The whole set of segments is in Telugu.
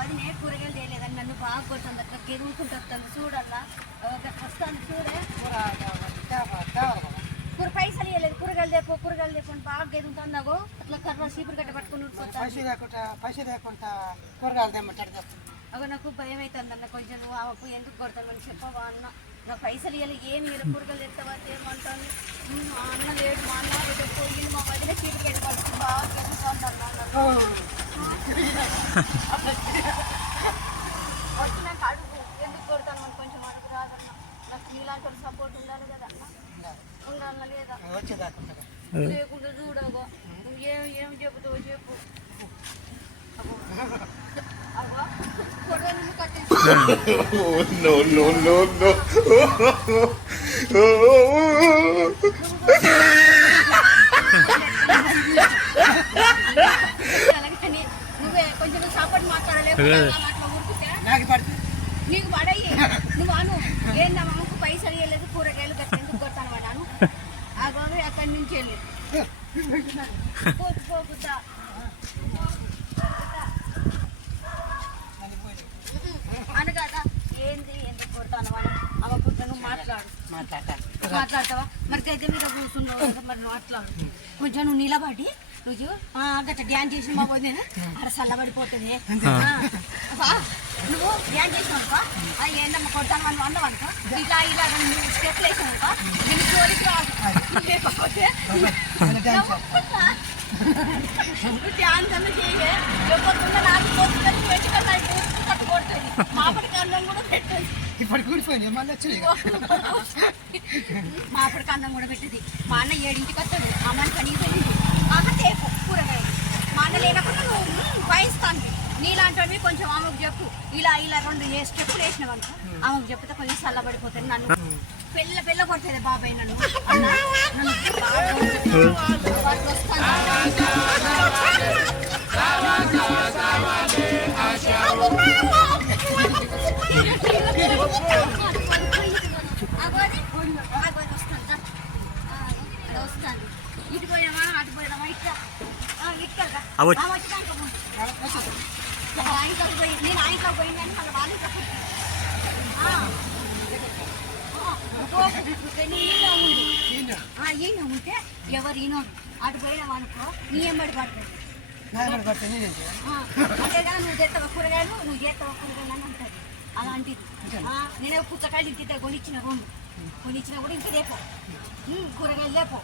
వదినే కూరగాయలు చేయలేదని నన్ను బాగా కొట్టింది అట్లా గెలుగుకుంటూ వస్తుంది చూడల్లా వస్తుంది చూడే పైసలు ఇవ్వలేదు కూరగాయలు లేకుండా బాగా గెలుగుతుందాగో అట్లా కర్ర చీపురు గట్ట పట్టుకుని పైసలు లేకుండా కూరగాయలు తెమ్మంటాడు. అగో నాకు భయం అవుతుంది అన్న కొంచెం నువ్వు ఆమెకు ఎందుకు కొడతాను చెప్పవా అన్న నాకు పైసలు ఇవ్వాలి ఏమి కూరగాయలు తెస్తావా ఏమంటాను మా అన్న లేడు మా అన్న పోయింది మా వదిలే చీపురు గట్ట పట్టుకుని బాగా గెలుగుతుంది వచ్చి నాకు అడుగు ఎందుకు కొడతాను అని కొంచెం అడుగు రాదన్న నాకు నీలాంటి సపోర్ట్ ఉండాలి కదా అన్న ఉండాలన్నా లేదా లేకుండా చూడగా నువ్వు ఏం చెబుతావో చెప్పు నువ్వే కొంచెం సపోర్ట్ మాట్లాడలేదు నీకు పడయ్యి నువ్వు అను ఏందా మామకు పైసలు ఇవ్వలేదు కూరగాయలు గట్ట ఎందుకు కొడతాను అన్నాను ఆ గోవి అక్కడి నుంచి వెళ్ళి పోకుతా అనగాదా ఏంది ఎందుకు కొడతాను అని అవ పుట్ట నువ్వు మాట్లాడతావా మరి గద్దె మీద కూర్చున్నావు కదా మరి మాట్లాడు కొంచెం నువ్వు నిలబడి రోజు గట్ట డ్యాన్స్ చేసిన మా పోయి నేను అక్కడ చల్లబడిపోతుంది నువ్వు డ్యాన్స్ చేసినావు ఏందమ్మా కొడతాను మనం అందవనుకో ఇలా ఇలా స్టెప్లు వేసానుకో నేను జోలికి రాదు లేకపోతే డ్యాన్స్ అన్న చేయే లేకపోతే నాకు పోతుంది పెట్టుకన్నా కొడుతుంది మాపటికి అన్నం కూడా పెట్టదు ఇప్పుడు కూడిపోయింది మళ్ళీ వచ్చి మాపటికి అన్నం కూడా పెట్టింది మా అన్న 7ంటికి వస్తాడు అమ్మని కనిగిపోయింది తేపు కూరగాయలు మా అన్న లేనప్పుడు నువ్వు వాయిస్తాను నీలాంటివి కొంచెం ఆమెకు చెప్పు ఇలా ఇలా 2 స్టెప్పులు వేసినావు అనుకో ఆమెకు చెప్తే కొంచెం చల్లబడిపోతుంది నన్ను పెళ్ళ కొడుతుంది బాబాయ్ నన్ను వస్తాను ఇటు పోయినామా అటు పోయినామా ఇట్లా ఇంట్లోకి పోయి నేను ఆ ఇంట్లోకి పోయిందని మళ్ళీ వాళ్ళ ఈయన ఉంటే ఎవరు ఈనోడు అటు పోయినావు అనుకో నీ ఎంబడి పడుతుంది అంతేగా నువ్వు చేస్తావా కూరగాయలు నువ్వు చేస్తావా కూరగాయలు అని అంటుంది అలాంటిది నేనే పుచ్చకాయలు ఇంటి కొనిచ్చిన 2 కొనిచ్చినా కూడా ఇంకా లేపో కూరగాయలు లేపో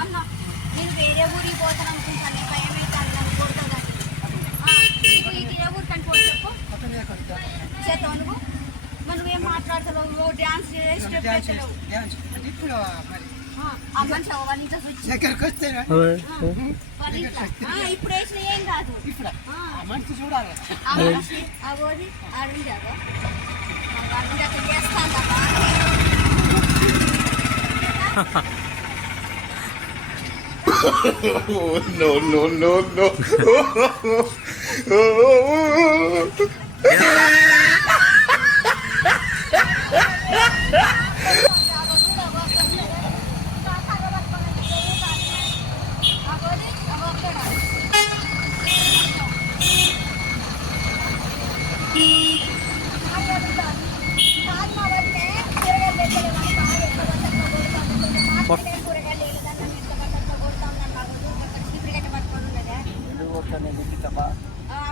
అన్న నేను వేరే ఊరికి పోతాను అనుకుంటాను భయం అవుతాను నన్ను కొడుతుంది ఇది ఏ ఊరికి అని పోయి చెప్పు చేస్తావు నువ్వు మరి నువ్వేం మాట్లాడుతున్నావు డ్యాన్స్ స్టెప్ వేస్తున్నావు ఆ మనిషి వాళ్ళ ఇంట్లో ఇప్పుడు వేసిన ఏం కాదు మనిషి చూడాలి అగోది అడుగు అక్కడ చేస్తాను no, no, no, no.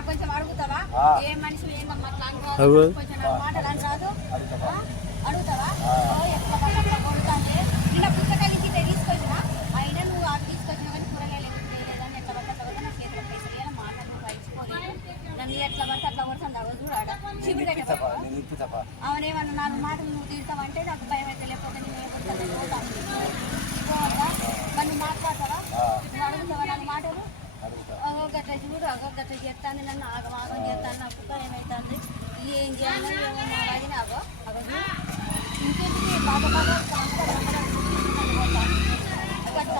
కొంచెం అడుగుతావా ఏ మనిషి ఏమమ్మా కొంచెం మాటలు అని రాదు అడుగుతావా ఎట్లా కొడుతుంటే నిన్న పుస్తకాలు ఇంటి తీసుకొచ్చినా అయినా నువ్వు అవి తీసుకొచ్చినా కానీ కూరగాయలు లేదని ఎట్లా పడితే నా చేతిలో పైసలు ఇలా మాటలు పైచుకొని నన్ను ఎట్లా పడితే అట్లా కొడుతుంది అవ చూడాడ చిబురు అవనేమన్నా నాలుగు మాటలు నువ్వు తిడతావంటే నాకు భయం అయితే లేకపోతే నేను ఏమవుతాను నన్ను మాట్లాడతావా ఇప్పుడు అడుగుతావా నన్ను మాటలు గట్ట చూడు గట్ట చేస్తాను నన్ను ఆగం చేస్తాను నాకు ఏమవుతుంది ఏం చేయాలి ఏమన్నా అది నాగో ఇంకేంటి బాగా గట్ట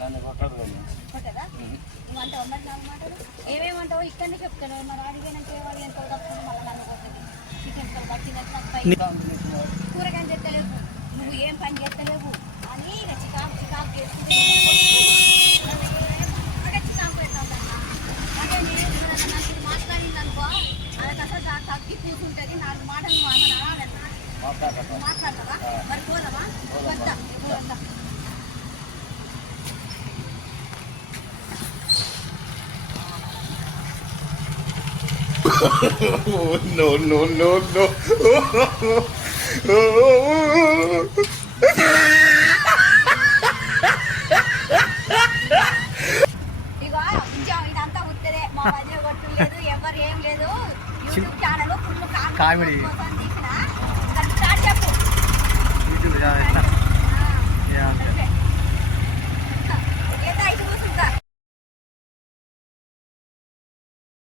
నన్ను కొట్టదు కొట్టదా నువ్వు అంటావు మరి నాలుగు మాటలు ఏమేమంటావు ఇక్కడనే చెప్తాను మరి అడిగినాక ఏమని ఎంత తప్పుడు మళ్ళీ నన్ను కొట్టదు చికెన్ పట్టినట్టు నాకు పై కూరగాయలు చేస్తలేవు నువ్వు ఏం పని చేస్తలేవు అని ఇక చికాకు చికాకు చేసుకుంటే చికాకు పెడతావు అదే నేను నాకు ఇది మాట్లాడింది అనుకో అది అసలు తగ్గి కూర్చుంటుంది నాలుగు మాటలు మాట్లాడతావా మరి పోదామా వద్దా వద్దా no, no, no, no. ఇగో ఇదంతా ఉత్తదే మా మధ్య కొట్టు లేదు ఎవరు ఏం లేదు యూట్యూబ్ ఛానల్ ఫుల్ కామెడీ